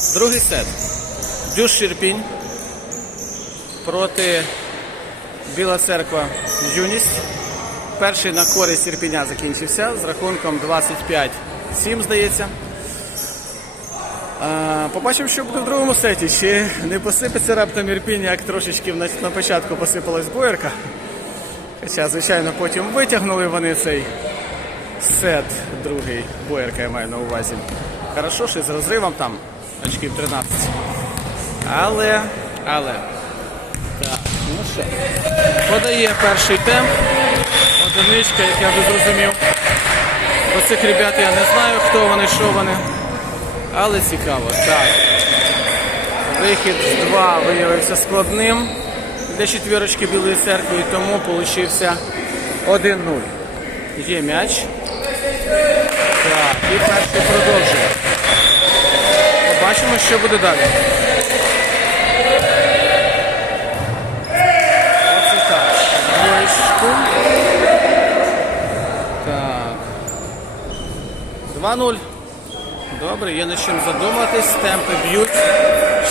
Другий сет. Дюш Ширпінь проти Біла Церква Юність. Перший на користь Ірпіня закінчився з рахунком 25-7, здається. Побачимо, що буде в другому сеті. Чи не посипеться раптом Ірпінь, як трошечки на початку посипалась боєрка. Хоча, звичайно, потім витягнули вони цей сет, другий боєрка, я маю на увазі. Хорошо, що з розривом там очків 13. Але, але. Так, ну що. Подає перший темп. Одиничка, як я вже зрозумів. Бо цих ребят я не знаю, хто вони, що вони. Але цікаво. Так. Вихід з 2 виявився складним для четвірочки Білої церкви, і тому получився 1-0. Є м'яч. Так, і перший продовжує. Побачимо, що буде далі. Оце так. Двоєчку. Так. 2-0. Добре, є над чим задуматись. Темпи б'ють.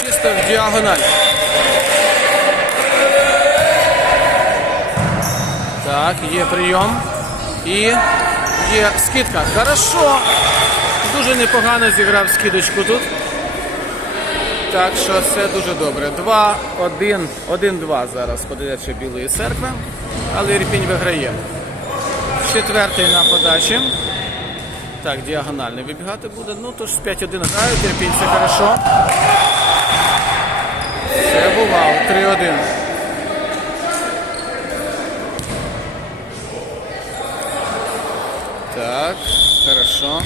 Чисто в діагональ. Так, є прийом. І є скидка. Хорошо. Дуже непогано зіграв скидочку тут. Так що все дуже добре. 2, 1, 1-2 зараз подивляться Білої церкви. Але Ірпінь виграє. Четвертий на подачі. Так, діагональний вибігати буде. Ну тож 5-1 грають, Ірпінь це хорошо. Це бував. 3-1. Так, хорошо.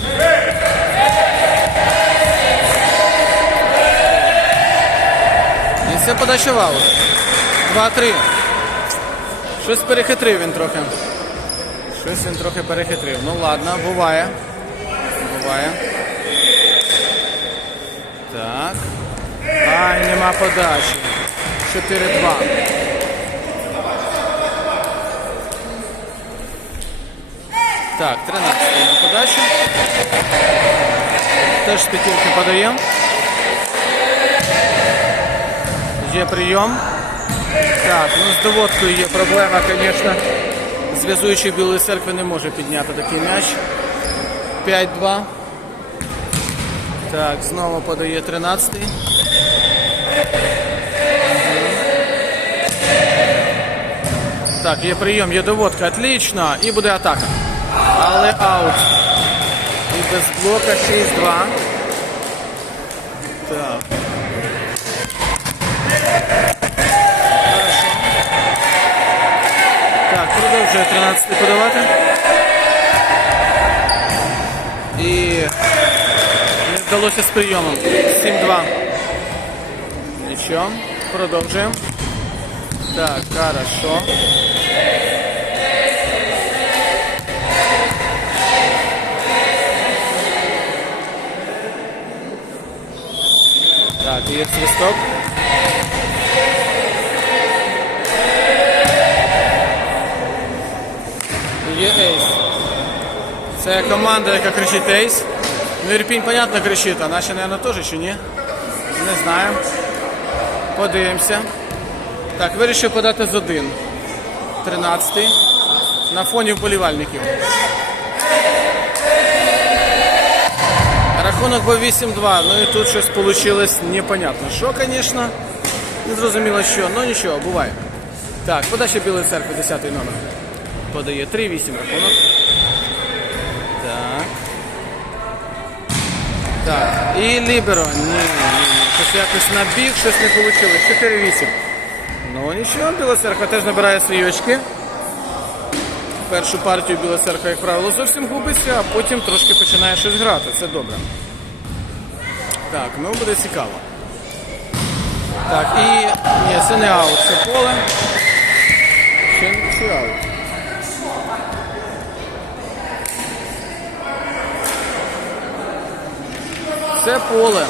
Це подача в аут. 2-3. Щось перехитрив він трохи. Щось він трохи перехитрив. Ну ладно, буває. Буває. Так. Ай, нема подачі. 4-2. Так, 13 на подачу. Теж з п'ятірки подаємо. Є прийом. Так, ну з доводкою є проблема, звісно. Зв'язуючий Білої церкви не може підняти такий м'яч. 5-2. Так, знову подає 13-й. Так, є прийом, є доводка. Отлично. І буде атака. Але аут. І без блока 6-2. Так. Так, продовжує 13 подавати. І не вдалося з прийомом. 7-2. Нічого. Продовжуємо. Так, хорошо. Так, є свисток. Є ейс. Це команда, яка кричить ейс. Ну, Ірпінь, понятно, кричить, а наші, мабуть, теж чи ні? Не знаю. Подивимося. Так, вирішив подати з один. 13-й. На фоні вболівальників. Рахунок був 8-2. Ну і тут щось вийшло непонятно. Що, звісно, не зрозуміло що, ну нічого, буває. Так, подача Білої церкви, 10 номер. Подає 3-8 рахунок. Так. Так. І Ліберо. Ні, ні, ні. Щось якось набіг, щось не вийшло. 4-8. Ну нічого, Біла церква теж набирає свої очки. Першу партію Біла церква, як правило, зовсім губиться, а потім трошки починає щось грати. Це добре. Так, ну буде цікаво. Так, і. Ні, це не аут, це поле. Ще не аут. Це поле.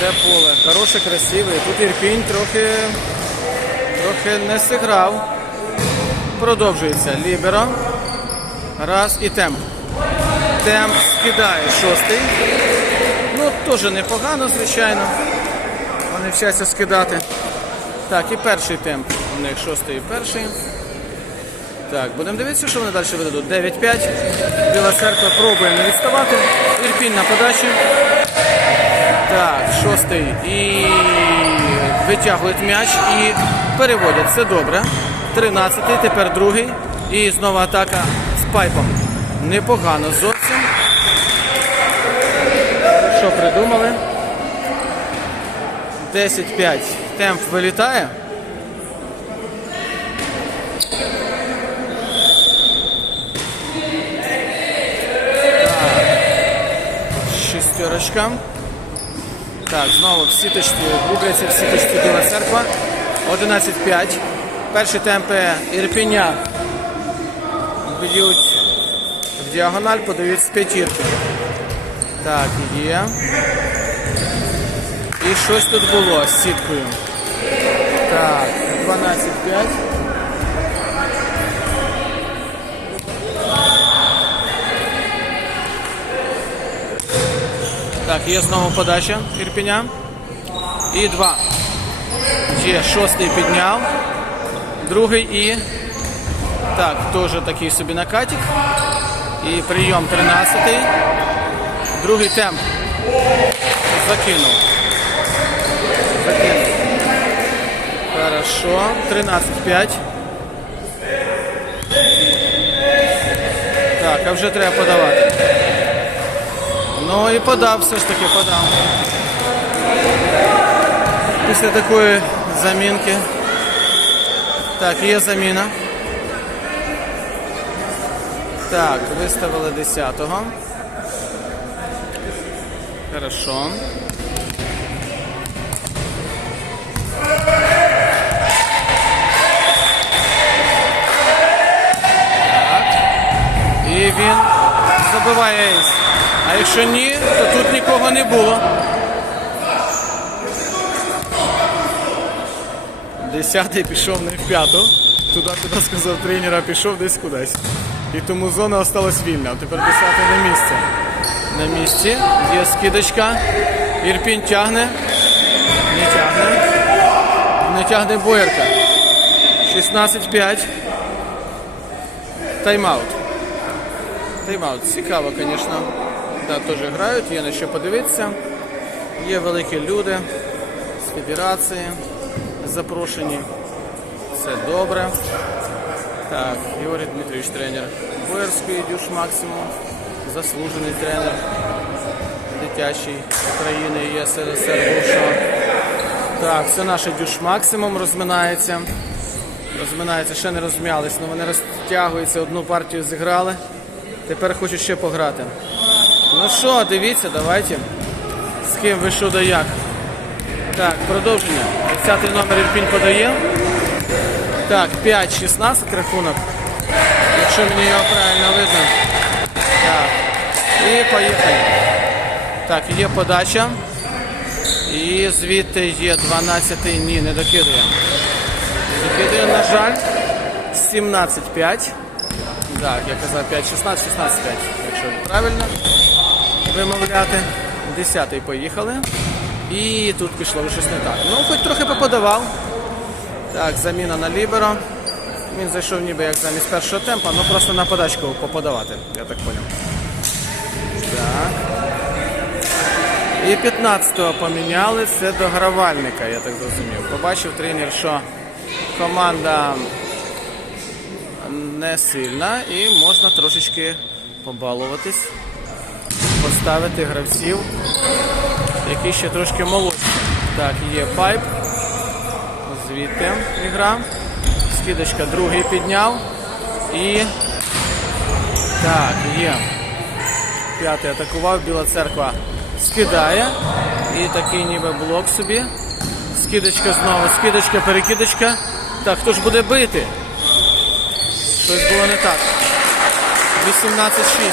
Це поле. Хороше, красиве. Тут Ірпінь трохи, трохи не зіграв. Продовжується ліберо. Раз і темп. Темп скидає шостий. Ну Теж непогано, звичайно. Вони вчаться скидати. Так, і перший темп. У них шостий і перший. Так, будемо дивитися, що вони далі видадуть. 9-5. Біла церква пробує не відставати. Ірпінь на подачі. Так, шостий. І витягують м'яч і переводять. Це добре. 13-й, тепер другий. І знову атака з пайпом. Непогано зовсім. Що придумали? 10-5. Темп вилітає. Шестерочка. Так, знову в сіточці, губляться в сіточці Біла церква. 11-5. Перші темпи Ірпіня б'ють в діагональ, подають з п'ятірки. Так, є. І щось тут було з сіткою. Так, 12-5. Так, є знову подача Ірпіня. І два. Є шостий підняв. Другий і. Так, теж такий собі накатик. І прийом 13-й. Другий темп. Закинув. Закинув. Хорошо. 13-5. Так, а вже треба подавати. Ну і подав, все ж таки подав. Після такої замінки. Так, є заміна. Так, виставили 10-го. Хорошо. Так. І він забиває ейс. А якщо ні, то тут нікого не було. Десятий пішов не в п'яту. Туди, куди сказав тренера, пішов десь кудись. І тому зона осталась вільна. Тепер десятий на місці. На місці. Є скидочка. Ірпінь тягне. Не тягне. Не тягне Боярка. 16-5. Тайм-аут. Тайм-аут. Цікаво, звісно. Да, теж грають, є на що подивитися. Є великі люди з федерації запрошені. Все добре. Так, Георгій Дмитрович тренер Боярської Дюш Максимум, заслужений тренер дитячий України і СРСР бувшого. Так, це наше Дюш Максимум розминається. Розминається, ще не розм'ялись, але вони розтягуються, одну партію зіграли. Тепер хочу ще пограти. Ну що, дивіться, давайте. З ким ви що да як. Так, продовження. 10 номер Ірпінь подає. Так, 5-16 рахунок. Якщо мені його правильно видно. Так. І поїхали. Так, є подача. І звідти є 12 ні, не докидує. Не докидує, на жаль. 17-5. Так, я казав 5-16, 16-5, якщо правильно вимовляти. 10-й поїхали. І тут пішло щось не так. Ну, хоч трохи поподавав. Так, заміна на Ліберо. Він зайшов ніби як замість першого темпа, ну просто на подачку поподавати, я так поняв. Так. І 15-го поміняли, це догравальника, я так зрозумів. Побачив тренер, що команда не сильна і можна трошечки побалуватись, поставити гравців, які ще трошки молодші. Так, є пайп. Звідти ігра. Скидочка другий підняв. І. Так, є. П'ятий атакував, Біла церква скидає. І такий ніби блок собі. Скидочка знову, скидочка, перекидочка. Так, хто ж буде бити? Щось було не так. 18-6.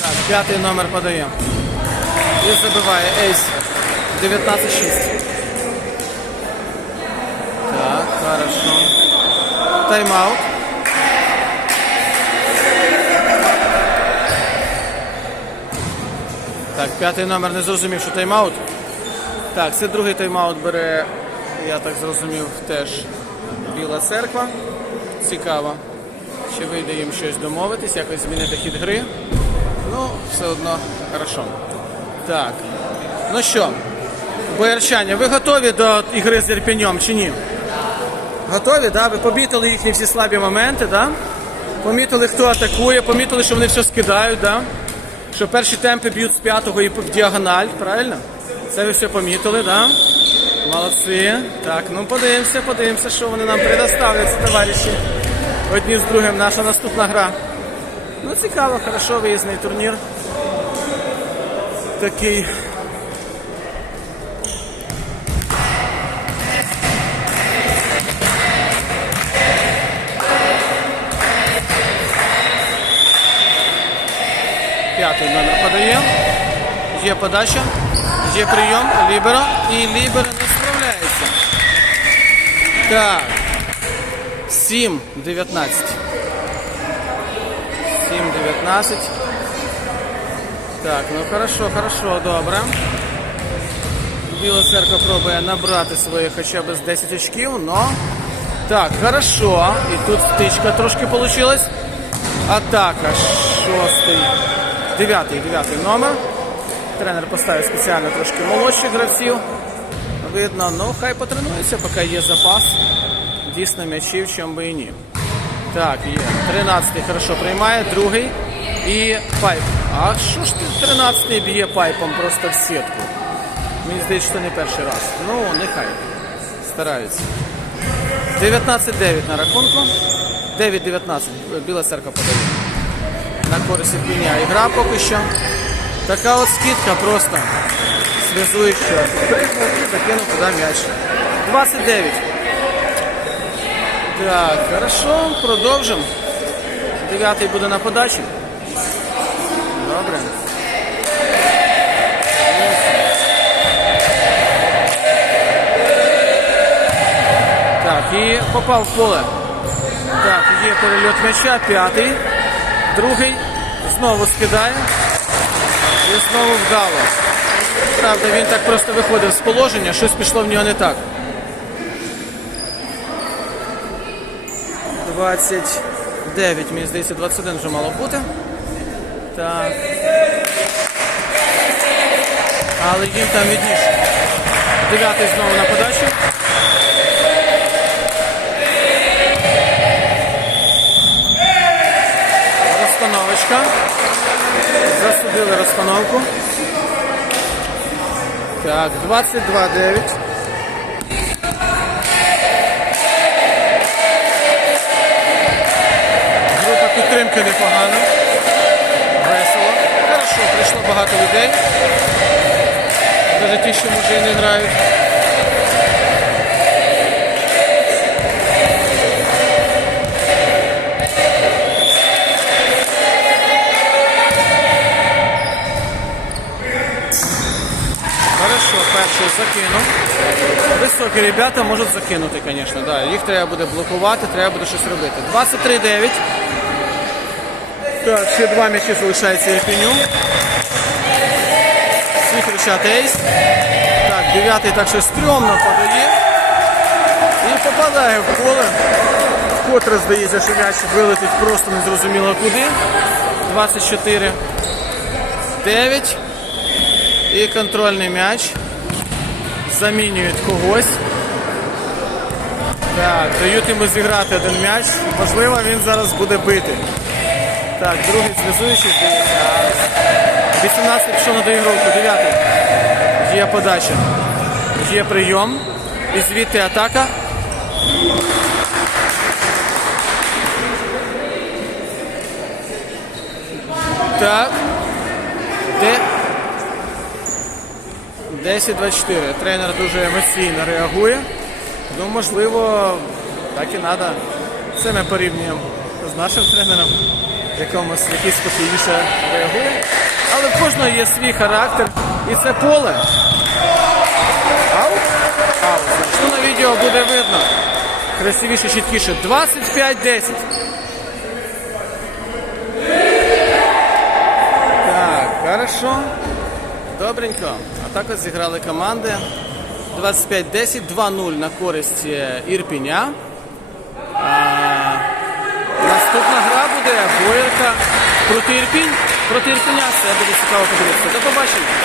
Так, п'ятий номер подає. І забиває ейс. 19-6. Так, хорошо. Тайм-аут. Так, п'ятий номер не зрозумів, що тайм-аут. Так, це другий тайм-аут бере, я так зрозумів, теж Біла церква. Цікаво. Чи вийде їм щось домовитись, якось змінити хід гри. Ну, все одно хорошо. Так. Ну що, боярчані, ви готові до ігри з Ірпіньом чи ні? Готові, да? Ви помітили їхні всі слабі моменти, да? Помітили, хто атакує, помітили, що вони все скидають, да? Що перші темпи б'ють з п'ятого і в діагональ, правильно? Це ви все помітили, да? Молодці. Так, ну подивимося, подивимося, що вони нам предоставлять, товариші. Одні з другим наша наступна гра. Ну, цікаво, хорошо, виїзний турнір. Такий. П'ятий номер подає. Є подача, є прийом, ліберо. І ліберо не справляється. Так. 7, 19. 7, 19. Так, ну хорошо, хорошо, добре. Біла церква пробує набрати своїх хоча б з 10 очків, но. Так, хорошо. І тут стичка трошки получилась. Атака. Шостий. Дев'ятий, дев'ятий номер. Тренер поставив спеціально трошки молодших гравців. Видно, ну хай потренується, поки є запас. Дійсно м'ячів, чим би і ні. Так, є. 13-й хорошо приймає, другий і пайп. А що ж ти 13-й б'є пайпом просто в сітку? Мені здається, що не перший раз. Ну, нехай. Стараються. 19-9 на рахунку. 9-19. Біла церква подає. На користь Ірпіня. Ігра поки що. Така от скидка просто. Пригнув і закинув туди м'яч. 29. Так, хорошо, продовжимо. Дев'ятий буде на подачі. Добре. Так, і попав в поле. Так, є перельот м'яча, п'ятий. Другий. Знову скидає. І знову вдало. Правда, він так просто виходив з положення, щось пішло в нього не так. 29, мені здається, 21 вже мало бути. Так. Але їм там відніше. Дев'ятий знову на подачу. Розстановочка. Засудили розстановку. Так, 22-9. Група підтримки непогана. Весело. Хорошо, прийшло багато людей. Навіть ті, що може і не грають. Високі ребята можуть закинути, звісно. Да. Їх треба буде блокувати, треба буде щось робити. 23-9. Так, ще два м'ячі залишається Ірпіню. Свій кричат ейс. Так, дев'ятий так щось стрьомно подає. І попадає в поле. Вкотре здається, що м'яч вилетить просто незрозуміло куди. 24. 9. І контрольний м'яч. Замінюють когось. Так, дають йому зіграти один м'яч. Можливо, він зараз буде бити. Так, другий зв'язуючий здається. а 18 пішов на доігровку, 9. Є подача. Є прийом. І звідти атака. Так. Де? 10-24. Тренер дуже емоційно реагує. Ну, можливо, так і треба. Це ми порівнюємо з нашим тренером, якомусь якийсь спокійніше реагує. Але в кожного є свій характер. І це поле. Аут? Аут. Ну, на відео буде видно. Красивіше, чіткіше. 25-10. Так, хорошо. Добренько. А так ось зіграли команди. 25-10, 2-0 на користь е, Ірпіня. А, наступна гра буде Боярка проти Ірпінь. Проти Ірпіня. Це буде цікаво подивитися. До побачення.